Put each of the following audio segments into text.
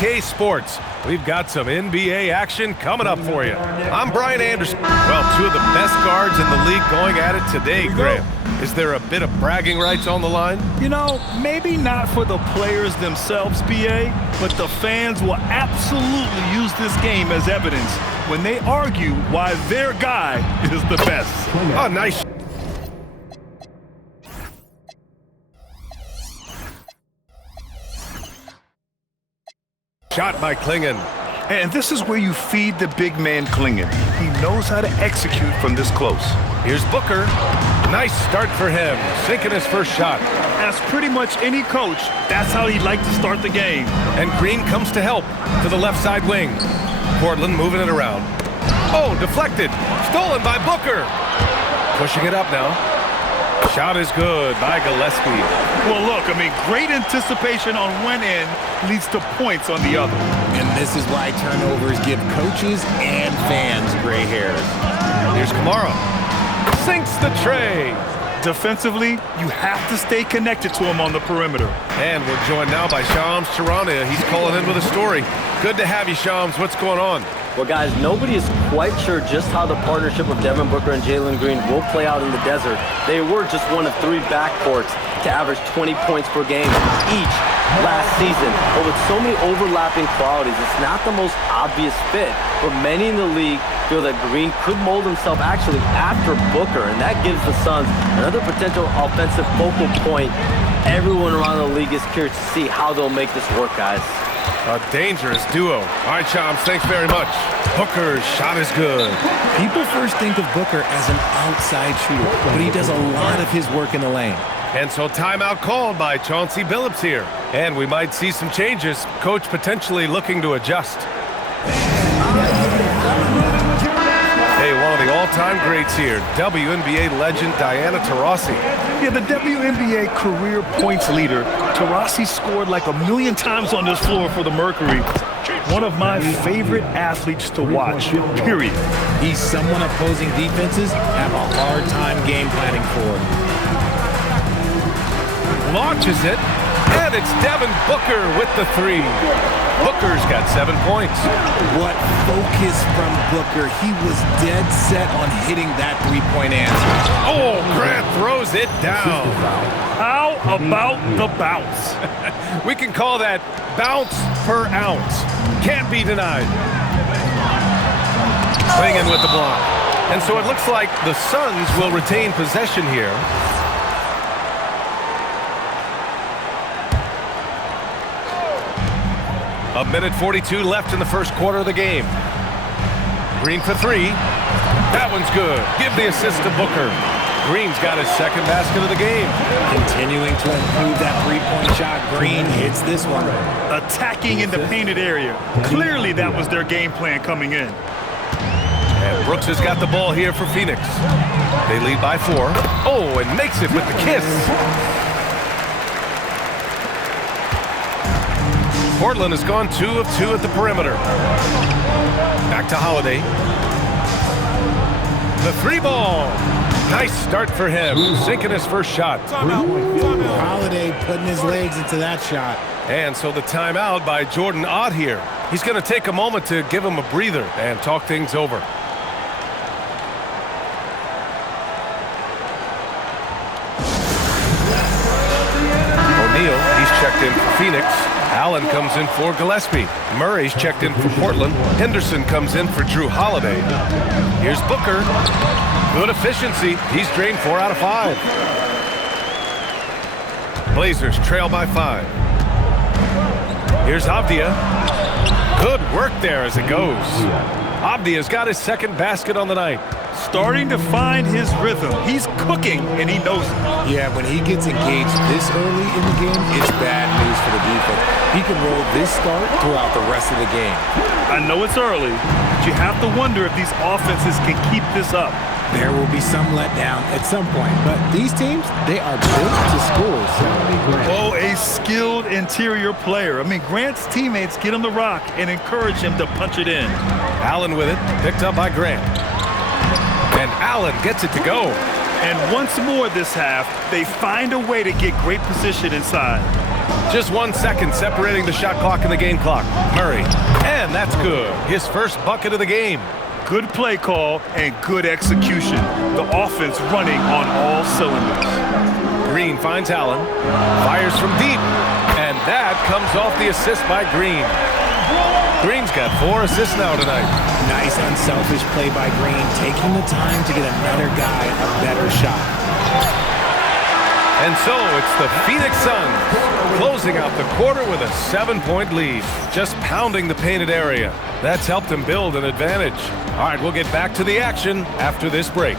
BK Sports. We've got some NBA action coming up for you. I'm Brian Anderson. Well, two of the best guards in the league going at it today, Graham. Is there a bit of bragging rights on the line? You know, maybe not for the players themselves, BA, but the fans will absolutely use this game as evidence when they argue why their guy is the best. Oh, nice. Shot by Klingon. And this is where you feed the big man Klingon. He knows how to execute from this close. Here's Booker. Nice start for him, sinking his first shot. As pretty much any coach, that's how he'd like to start the game. And Green comes to help to the left side wing. Portland moving it around. Oh, deflected. Stolen by Booker. Pushing it up now. Shot is good by Gillespie. Well, look, I mean, great anticipation on one end leads to points on the other. And this is why turnovers give coaches and fans gray hairs. Here's Kamara. Sinks the tray. Defensively, you have to stay connected to him on the perimeter. And we're joined now by Shams Charania. He's calling in with a story. Good to have you, Shams. What's going on? Well, guys, nobody is quite sure just how the partnership of Devin Booker and Jalen Green will play out in the desert. They were just one of three backcourts to average 20 points per game each last season. But with so many overlapping qualities, it's not the most obvious fit. But many in the league feel that Green could mold himself actually after Booker, and that gives the Suns another potential offensive focal point. Everyone around the league is curious to see how they'll make this work, guys. A dangerous duo. All right, Shams, thanks very much. Booker's shot is good. People first think of Booker as an outside shooter, but he does a lot of his work in the lane. And so timeout called by Chauncey Billups here. And we might see some changes. Coach potentially looking to adjust. Hey, one of the all-time greats here, WNBA legend Diana Taurasi. Yeah, the WNBA career points leader. Taurasi scored like a million times on this floor for the Mercury. One of my favorite athletes to watch, period. He's someone opposing defenses have a hard time game planning for. Launches it, and it's Devin Booker with the three. Booker's got 7 points. What focus from Booker. He was dead set on hitting that three-point answer. Oh, Grant throws it down. How about the bounce? We can call that bounce per ounce. Can't be denied. Klingon with the block. And so it looks like the Suns will retain possession here. A minute 42 left in the first quarter of the game. Green for three. That one's good. Give the assist to Booker. Green's got his second basket of the game. Continuing to improve that three-point shot. Green hits this one. Attacking in the painted area. Clearly that was their game plan coming in. And Brooks has got the ball here for Phoenix. They lead by 4. Oh, and makes it with the kiss. Portland has gone 2 of 2 at the perimeter. Back to Holiday. The three ball. Nice start for him. Sinking his first shot. Holiday putting his legs into that shot. And so the timeout by Jordan Ott here. He's going to take a moment to give him a breather and talk things over. O'Neal, he's checked in for Phoenix. Allen comes in for Gillespie. Murray's checked in for Portland. Henderson comes in for Drew Holiday. Here's Booker. Good efficiency. He's drained 4 out of 5. Blazers trail by 5. Here's Avdia. Good work there as it goes. Avdia's got his second basket on the night. Starting to find his rhythm. He's cooking, and he knows it. Yeah, when he gets engaged this early in the game, it's bad news for the defense. He can roll this start throughout the rest of the game. I know it's early, but you have to wonder if these offenses can keep this up. There will be some letdown at some point, but these teams, they are built to score. Oh, a skilled interior player. I mean, Grant's teammates get him the rock and encourage him to punch it in. Allen with it, picked up by Grant. And Allen gets it to go. And once more this half, they find a way to get great position inside. Just 1 second separating the shot clock and the game clock. Murray, and that's good. His first bucket of the game. Good play call and good execution. The offense running on all cylinders. Green finds Allen, fires from deep, and that comes off the assist by Green. Green's got 4 assists now tonight. Nice unselfish play by Green, taking the time to get another guy a better shot. And so it's the Phoenix Suns closing out the quarter with a 7-point lead, just pounding the painted area. That's helped them build an advantage. All right, we'll get back to the action after this break.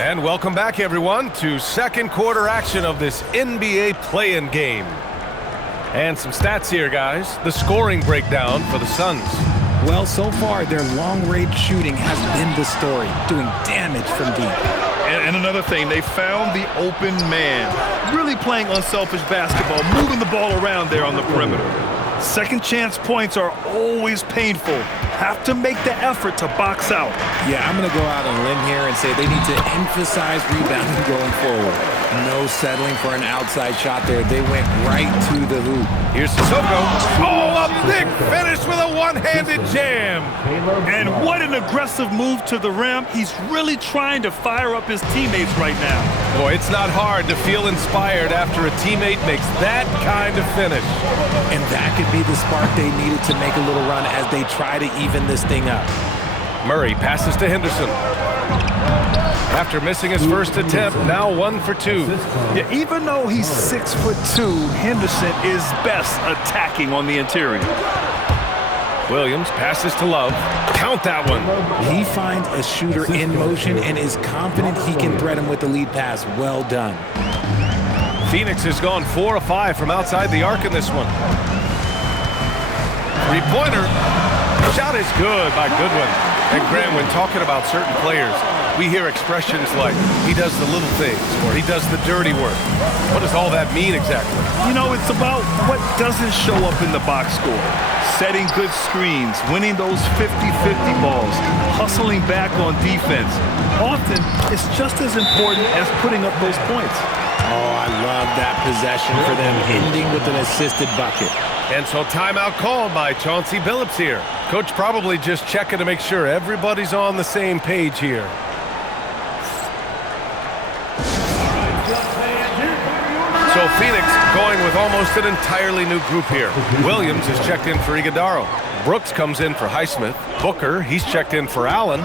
And welcome back, everyone, to second quarter action of this NBA play-in game. And some stats here, guys. The scoring breakdown for the Suns. Well, so far, their long-range shooting has been the story, doing damage from deep. And another thing, they found the open man. Really playing unselfish basketball, moving the ball around there on the perimeter. Second chance points are always painful. Have to make the effort to box out. Yeah, I'm going to go out on a limb here and say they need to emphasize rebounding going forward. No settling for an outside shot there. They went right to the hoop. Here's Sissoko. Oh, a big finish with a one-handed jam. And what an aggressive move to the rim. He's really trying to fire up his teammates right now. Boy, it's not hard to feel inspired after a teammate makes that kind of finish. And that could be the spark they needed to make a little run as they try to even this thing up. Murray passes to Henderson. After missing his first attempt, now 1 for 2. Yeah, even though he's 6'2", Henderson is best attacking on the interior. Williams passes to Love. Count that one. He finds a shooter in motion and is confident he can thread him with the lead pass. Well done. Phoenix has gone 4 of 5 from outside the arc in this one. Three-pointer. Shot is good by Goodwin. And Graham, when talking about certain players, we hear expressions like, he does the little things, or he does the dirty work. What does all that mean exactly? You know, it's about what doesn't show up in the box score. Setting good screens, winning those 50-50 balls, hustling back on defense. Often, it's just as important as putting up those points. Oh, I love that possession for them, ending with an assisted bucket. And so timeout called by Chauncey Billups here. Coach probably just checking to make sure everybody's on the same page here. So Phoenix going with almost an entirely new group here. Williams is checked in for Iguodaro. Brooks comes in for Highsmith. Booker, he's checked in for Allen.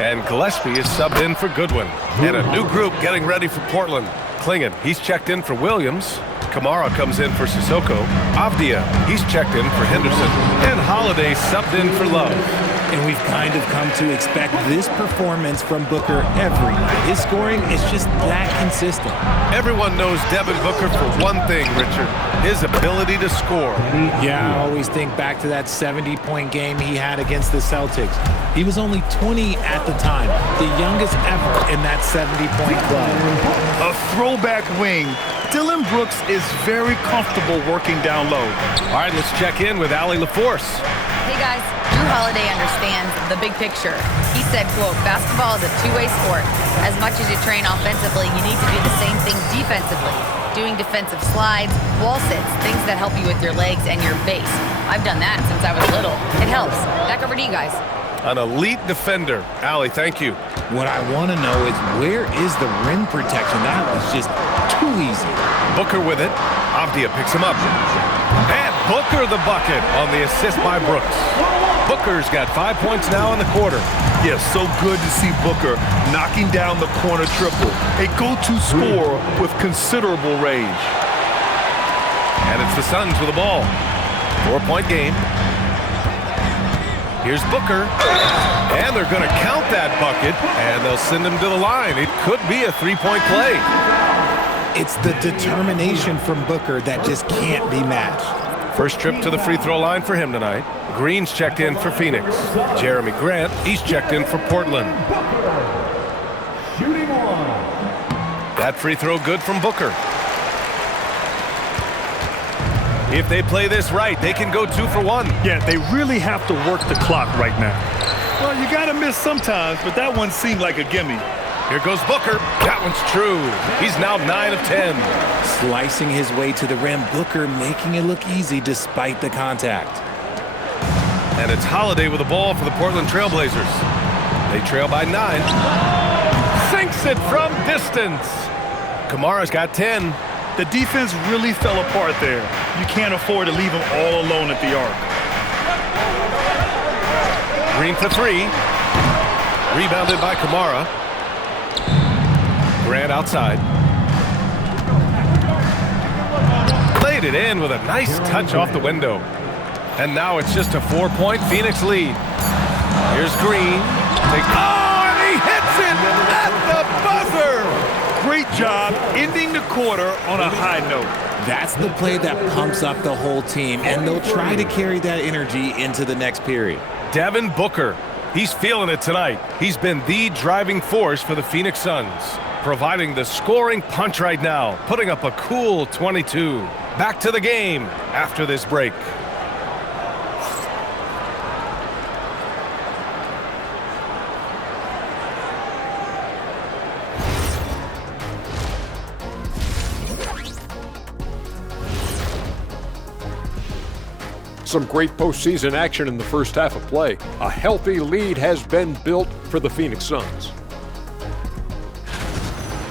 And Gillespie is subbed in for Goodwin. And a new group getting ready for Portland. Klingon, he's checked in for Williams. Kamara comes in for Sissoko. Avdia, he's checked in for Henderson. And Holiday subbed in for Love. And we've kind of come to expect this performance from Booker every night. His scoring is just that consistent. Everyone knows Devin Booker for one thing, Richard, his ability to score. Yeah, I always think back to that 70-point game he had against the Celtics. He was only 20 at the time, the youngest ever in that 70-point club. A throwback wing. Dillon Brooks is very comfortable working down low. All right, let's check in with Allie LaForce. Hey guys, Drew Holiday understands the big picture. He said, quote, basketball is a two-way sport. As much as you train offensively, you need to do the same thing defensively. Doing defensive slides, wall sits, things that help you with your legs and your base. I've done that since I was little. It helps. Back over to you guys. An elite defender. Allie, thank you. What I want to know is where is the rim protection? That was just too easy. Booker with it. Avdia picks him up. And Booker the bucket on the assist by Brooks. Booker's got 5 points now in the quarter. Yeah, so good to see Booker knocking down the corner triple. A go-to scorer with considerable range. And it's the Suns with the ball. 4-point game. Here's Booker. And they're going to count that bucket, and they'll send him to the line. It could be a three-point play. It's the determination from Booker that just can't be matched. First trip to the free throw line for him tonight. Green's checked in for Phoenix. Jeremy Grant, he's checked in for Portland. That free throw good from Booker. If they play this right, they can go 2 for 1. Yeah, they really have to work the clock right now. Well, you got to miss sometimes, but that one seemed like a gimme. Here goes Booker. That one's true. He's now 9 of 10. Slicing his way to the rim, Booker making it look easy despite the contact. And it's Holiday with the ball for the Portland Trailblazers. They trail by 9. Sinks it from distance. Kamara's got 10. The defense really fell apart there. You can't afford to leave them all alone at the arc. Green for 3. Rebounded by Kamara. Grant outside. Laid it in with a nice touch off the window. And now it's just a 4-point Phoenix lead. Here's Green. And he hits it at the buzzer! Great job ending the quarter on a high note. That's the play that pumps up the whole team, and they'll try to carry that energy into the next period. Devin Booker. He's feeling it tonight. He's been the driving force for the Phoenix Suns, providing the scoring punch right now, putting up a cool 22. Back to the game after this break. Some great postseason action in the first half of play. A healthy lead has been built for the Phoenix Suns.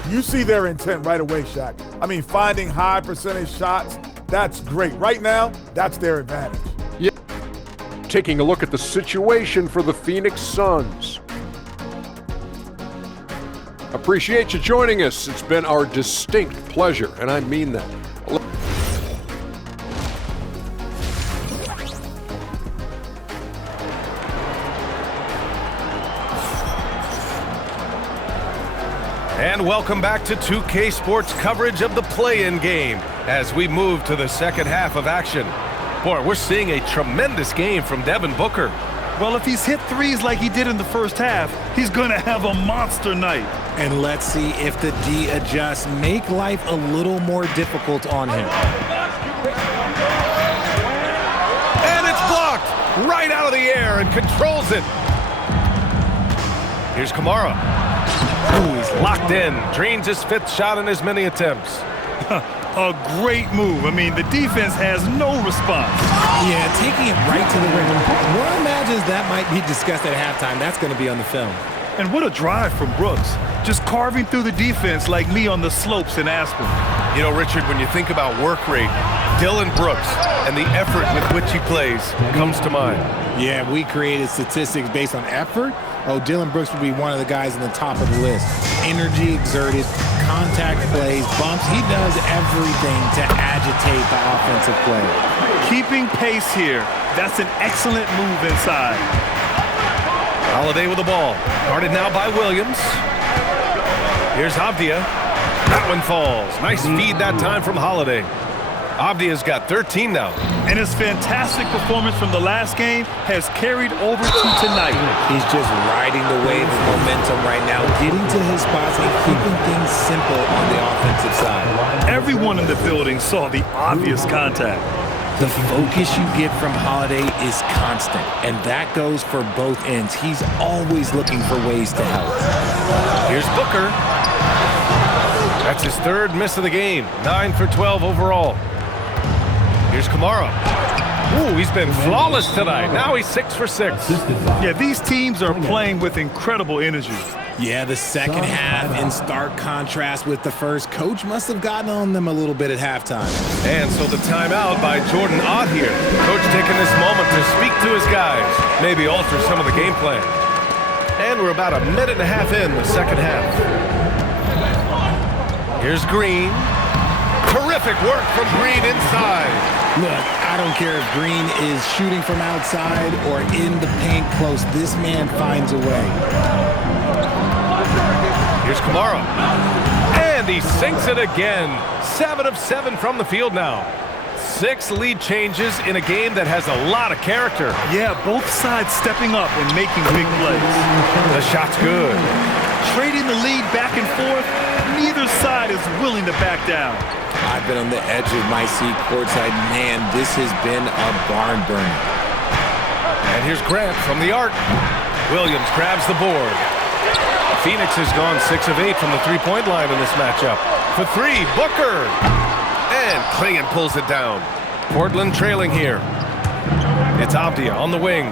You see their intent right away, Shaq. I mean, finding high percentage shots, that's great. Right now, that's their advantage. Yeah. Taking a look at the situation for the Phoenix Suns. Appreciate you joining us. It's been our distinct pleasure, and I mean that. And welcome back to 2K Sports coverage of the play-in game as we move to the second half of action. Boy, we're seeing a tremendous game from Devin Booker. Well, if he's hit threes like he did in the first half, he's going to have a monster night. And let's see if the D adjusts, make life a little more difficult on him. And it's blocked right out of the air and controls it. Here's Kamara. Ooh, he's locked in. Drains his 5th shot in as many attempts. A great move. I mean, the defense has no response. Yeah, taking it right to the rim. One imagines that might be discussed at halftime. That's going to be on the film. And what a drive from Brooks. Just carving through the defense like me on the slopes in Aspen. You know, Richard, when you think about work rate, Dillon Brooks and the effort with which he plays comes to mind. Yeah, we created statistics based on effort. Oh, Dillon Brooks would be one of the guys in the top of the list. Energy exerted, contact plays, bumps. He does everything to agitate the offensive play. Keeping pace here. That's an excellent move inside. Holiday with the ball. Guarded now by Williams. Here's Avdia. That one falls. Nice feed that time from Holiday. Avdia's got 13 now. And his fantastic performance from the last game has carried over to tonight. He's just riding the wave of momentum right now, getting to his spots and keeping things simple on the offensive side. Everyone in the building saw the obvious contact. The focus you get from Holiday is constant, and that goes for both ends. He's always looking for ways to help. Here's Booker. That's his 3rd miss of the game. 9 for 12 overall. Here's Kamara. Ooh, he's been flawless tonight. Now he's 6 for 6. Yeah, these teams are playing with incredible energy. Yeah, the second half in stark contrast with the first. Coach must have gotten on them a little bit at halftime. And so the timeout by Jordan Ott here. Coach taking this moment to speak to his guys, maybe alter some of the game plan. And we're about a minute and a half in the second half. Here's Green. Terrific work from Green inside. Look, I don't care if Green is shooting from outside or in the paint close. This man finds a way. Here's Kamara. And he sinks it again. 7 of 7 from the field now. 6 lead changes in a game that has a lot of character. Yeah, both sides stepping up and making big plays. The shot's good. Trading the lead back and forth, neither side is willing to back down. I've been on the edge of my seat courtside. Man, this has been a barn burner. And here's Grant from the arc. Williams grabs the board. Phoenix has gone 6 of 8 from the three-point line in this matchup. For three, Booker. And Klingon pulls it down. Portland trailing here. It's Avdia on the wing.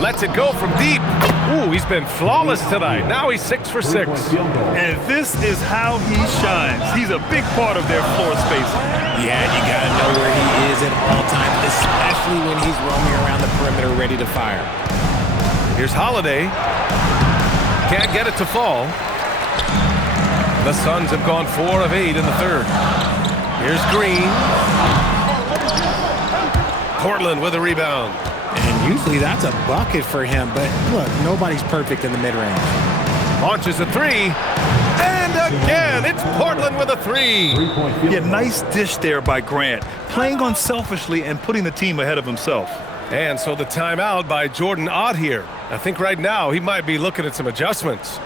Lets it go from deep. Ooh, he's been flawless tonight. Now he's 6 for 6. And this is how he shines. He's a big part of their floor space. Yeah, you got to know where he is at all times, especially when he's roaming around the perimeter ready to fire. Here's Holiday. Can't get it to fall. The Suns have gone 4 of 8 in the third. Here's Green. Portland with a rebound. And usually that's a bucket for him, but look, nobody's perfect in the mid-range. Launches a three. And again, it's Portland with a three. Yeah, nice dish there by Grant. Playing unselfishly and putting the team ahead of himself. And so the timeout by Jordan Ott here. I think right now he might be looking at some adjustments.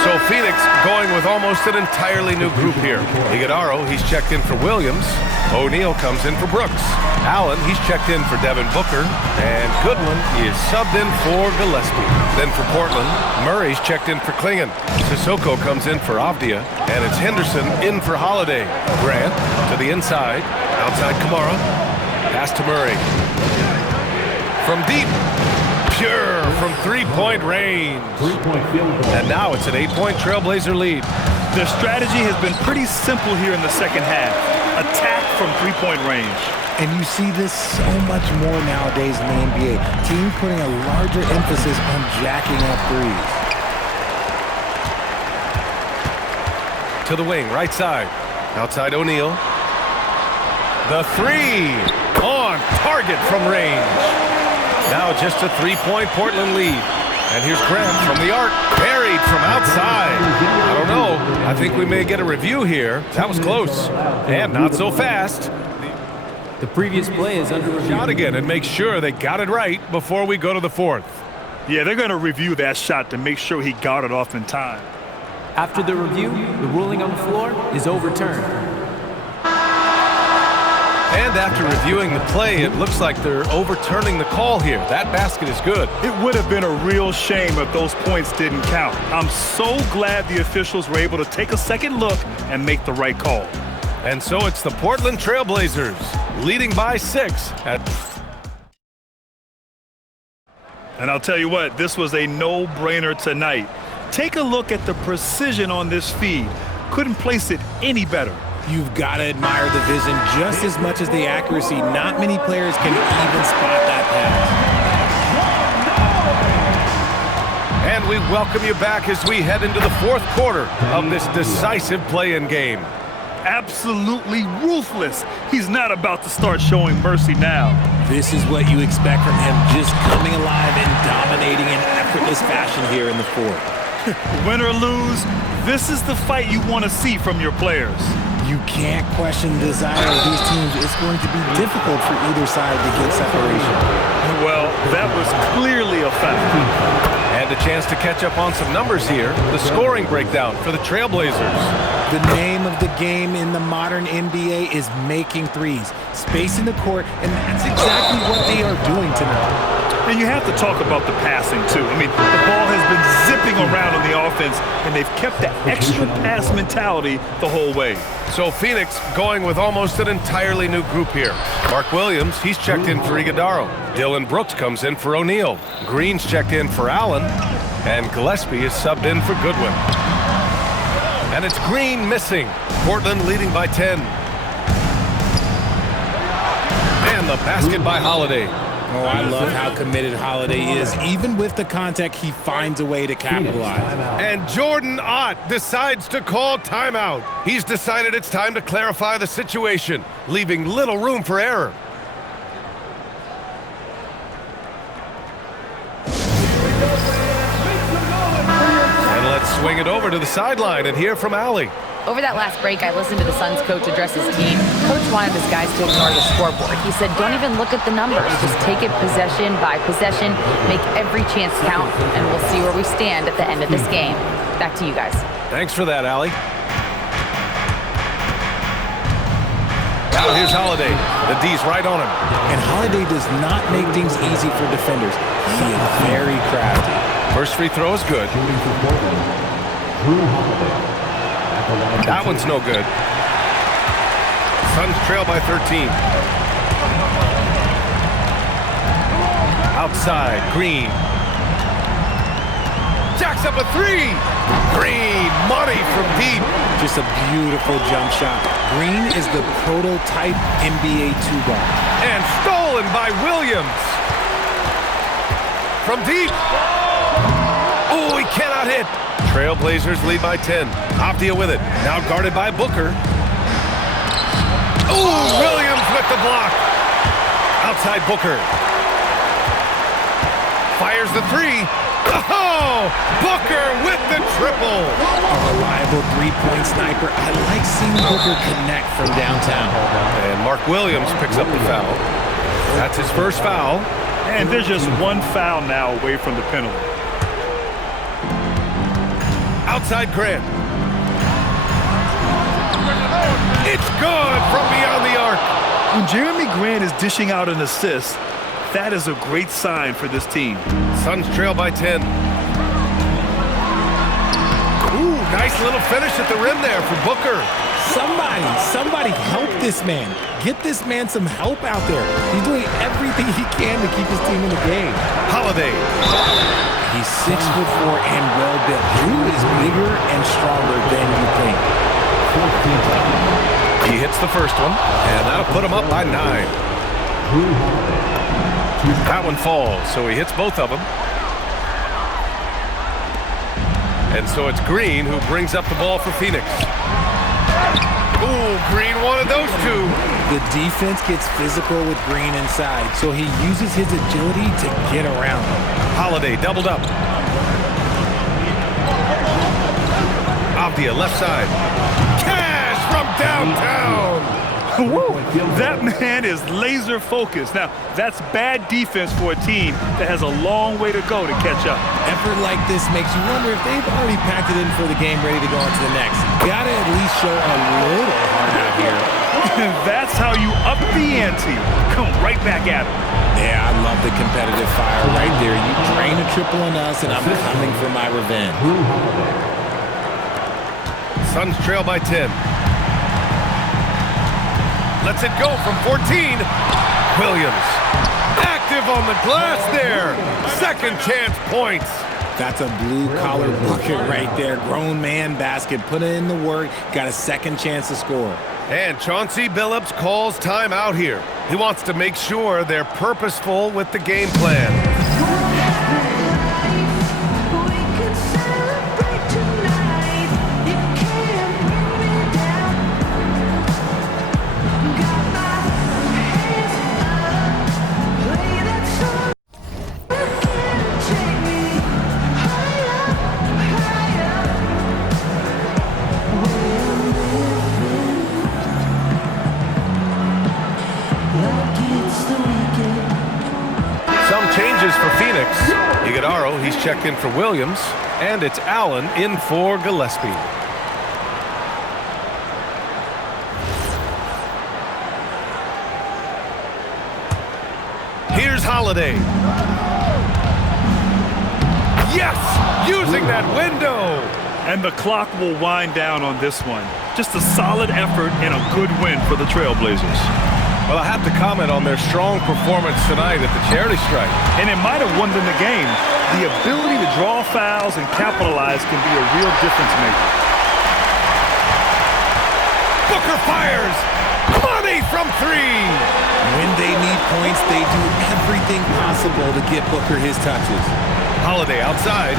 So Phoenix going with almost an entirely new group here. Iguodaro, he's checked in for Williams. O'Neal comes in for Brooks. Allen, he's checked in for Devin Booker. And Goodwin is subbed in for Gillespie. Then for Portland, Murray's checked in for Klingon. Sissoko comes in for Avdia. And it's Henderson in for Holiday. Grant to the inside. Outside Kamara. Pass to Murray. From deep. Pure from three-point range. And now it's an 8-point Trailblazer lead. Their strategy has been pretty simple here in the second half. Attack from three-point range. And you see this so much more nowadays in the NBA. Teams putting a larger emphasis on jacking up threes. To the wing, right side. Outside O'Neal. The three. On target from range. Now just a 3-point Portland lead. And here's Grant from the arc. Buried from outside. I don't know. I think we may get a review here. That was close. And not so fast. The previous play is under review. Shot again and make sure they got it right before we go to the fourth. Yeah, they're going to review that shot to make sure he got it off in time. After the review, the ruling on the floor is overturned. And after reviewing the play, it looks like they're overturning the call here. That basket is good. It would have been a real shame if those points didn't count. I'm so glad the officials were able to take a second look and make the right call. And so it's the Portland Trailblazers leading by 6 And I'll tell you what, this was a no-brainer tonight. Take a look at the precision on this feed. Couldn't place it any better. You've got to admire the vision just as much as the accuracy. Not many players can even spot that pass. And we welcome you back as we head into the fourth quarter of this decisive play-in game. Absolutely ruthless. He's not about to start showing mercy now. This is what you expect from him, just coming alive and dominating in effortless fashion here in the fourth. Win or lose, this is the fight you want to see from your players. You can't question the desire of these teams. It's going to be difficult for either side to get separation. Well, that was clearly a fact. And a chance to catch up on some numbers here. The scoring breakdown for the Trailblazers. The name of the game in the modern NBA is making threes, spacing the court, and that's exactly what they are doing tonight. And you have to talk about the passing, too. I mean, the ball has been zipping around on the offense, and they've kept that extra pass mentality the whole way. So Phoenix going with almost an entirely new group here. Mark Williams, he's checked in for Iguodaro. Dylan Brooks comes in for O'Neal. Green's checked in for Allen. And Gillespie is subbed in for Goodwin. And it's Green missing. Portland leading by 10. And the basket by Holiday. Oh, I love how committed Holiday is. Even with the contact, he finds a way to capitalize. And Jordan Ott decides to call timeout. He's decided it's time to clarify the situation, leaving little room for error. And let's swing it over to the sideline and hear from Allie. Over that last break, I listened to the Suns coach address his team. Coach wanted his guys to ignore the scoreboard. He said, don't even look at the numbers. Just take it possession by possession, make every chance count, and we'll see where we stand at the end of this game. Back to you guys. Thanks for that, Allie. Now here's Holiday. The D's right on him. And Holiday does not make things easy for defenders. He is very crafty. First free throw is good. That one's no good. Suns trail by 13. Outside, Green. Jacks up a three. Green, money from deep. Just a beautiful jump shot. Green is the prototype NBA two-guard. And stolen by Williams. From deep. Oh, he cannot hit. Trailblazers lead by 10. Avdia with it. Now guarded by Booker. Oh, Williams with the block. Outside Booker. Fires the three. Oh, Booker with the triple. A reliable three-point sniper. I like seeing Booker connect from downtown. And Mark Williams picks up the foul. That's his first foul. And there's just one foul now away from the penalty. Outside Grant. It's good from beyond the arc. When Jeremy Grant is dishing out an assist, that is a great sign for this team. Suns trail by 10. Ooh, nice little finish at the rim there for Booker. Somebody help this man. Get this man some help out there. He's doing everything he can to keep his team in the game. Holiday. He's 6'4" and well-built. He is bigger and stronger than you think. He hits the first one, and that'll put him up by 9. That one falls, so he hits both of them. And so it's Green who brings up the ball for Phoenix. Ooh, Green wanted those two. The defense gets physical with Green inside, so he uses his agility to get around them. Holiday doubled up. Avdia left side. Cash from downtown. Woo! That man is laser focused. Now, that's bad defense for a team that has a long way to go to catch up. Effort like this makes you wonder if they've already packed it in for the game, ready to go on to the next. Gotta at least show a little heart out here. That's how you up the ante. Come right back at him. Yeah, I love the competitive fire right there. You drain a triple on us, and I'm coming for my revenge. Suns trail by 10. Lets it go from 14. Williams. Active on the glass there. Second chance points. That's a blue-collar bucket right there. Grown man basket. Put in the work. Got a second chance to score. And Chauncey Billups calls timeout here. He wants to make sure they're purposeful with the game plan. Some changes for Phoenix. Iguodaro, he's checked in for Williams, and it's Allen in for Gillespie. Here's Holiday. Yes! Using that window! And the clock will wind down on this one. Just a solid effort and a good win for the Trailblazers. Well, I have to comment on their strong performance tonight at the charity strike. And it might have won them the game. The ability to draw fouls and capitalize can be a real difference maker. Booker fires! Money from three! When they need points, they do everything possible to get Booker his touches. Holiday outside.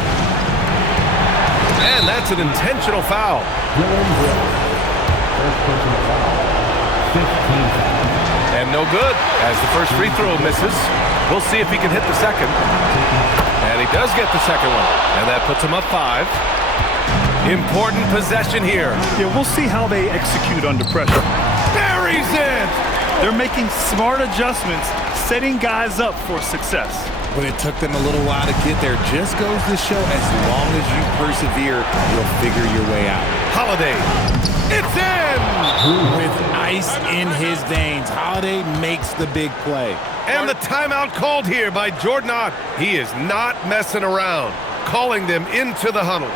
And that's an intentional foul. And no good, as the first free throw misses. We'll see if he can hit the second. And he does get the second one. And that puts him up 5. Important possession here. Yeah, we'll see how they execute under pressure. Buries it! They're making smart adjustments, setting guys up for success. But it took them a little while to get there. Just goes to show, as long as you persevere, you'll figure your way out. Holiday It's in! With ice in his veins, Holiday makes the big play. And the timeout called here by Jordan Ott. He is not messing around, calling them into the huddle.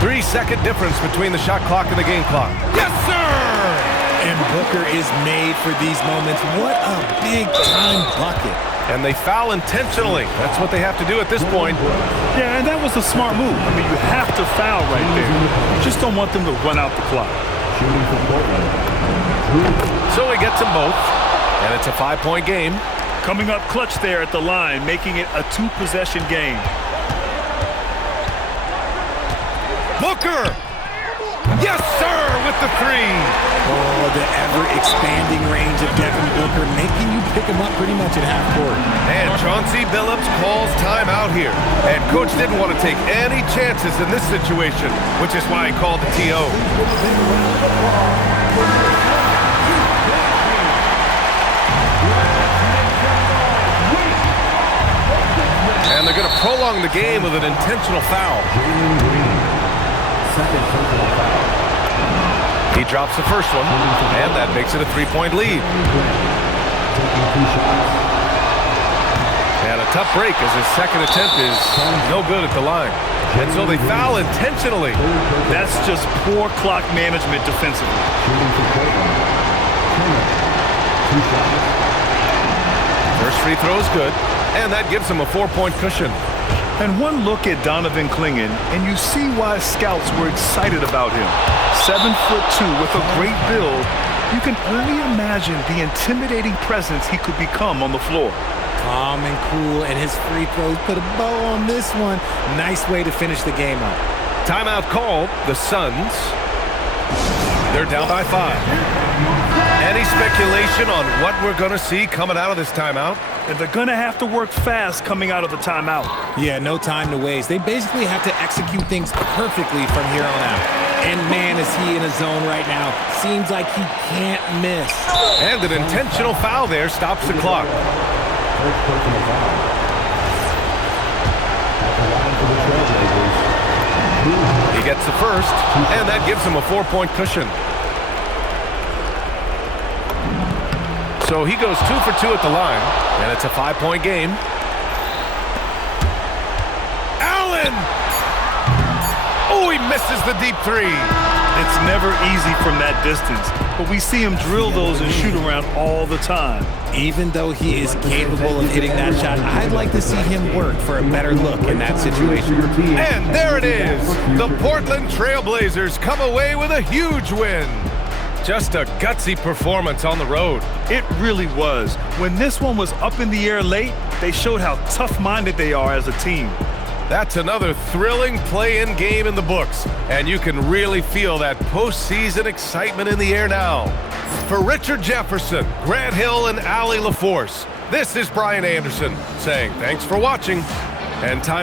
Three-second difference between the shot clock and the game clock. Yes, sir! And Booker is made for these moments. What a big-time bucket. And they foul intentionally. That's what they have to do at this point. Yeah, and that was a smart move. I mean, you have to foul right there. You just don't want them to run out the clock. So he gets them both, and it's a 5-point game. Coming up clutch there at the line, making it a 2-possession game. Booker! Yes, sir, with the three. Oh, the ever-expanding range of Devin Booker, making you pick him up pretty much at half court. And Chauncey Billups calls timeout here. And coach didn't want to take any chances in this situation, which is why he called the TO. And they're going to prolong the game with an intentional foul. He drops the first one, and that makes it a 3-point lead. And a tough break as his second attempt is no good at the line. And so they foul intentionally. That's just poor clock management defensively. First free throw is good, and that gives him a 4-point cushion. And one look at Donovan Clingan, and you see why scouts were excited about him. 7'2" with a great build. You can only imagine the intimidating presence he could become on the floor. Calm and cool, and his free throws put a bow on this one. Nice way to finish the game up. Timeout called. The Suns, they're down by 5. Any speculation on what we're going to see coming out of this timeout? And they're going to have to work fast coming out of the timeout. Yeah, no time to waste. They basically have to execute things perfectly from here on out. And man, is he in a zone right now. Seems like he can't miss. And an intentional foul there stops the clock. He gets the first, and that gives him a 4-point cushion. So he goes 2 for 2 at the line, and it's a 5-point game. Allen! Oh, he misses the deep three. It's never easy from that distance, but we see him drill those and shoot around all the time. Even though he is capable of hitting that shot, I'd like to see him work for a better look in that situation. And there it is. The Portland Trailblazers come away with a huge win. Just a gutsy performance on the road. It really was. When this one was up in the air late, they showed how tough-minded they are as a team. That's another thrilling play-in game in the books, and you can really feel that postseason excitement in the air now. For Richard Jefferson, Grant Hill, and Allie LaForce, this is Brian Anderson saying thanks for watching, and time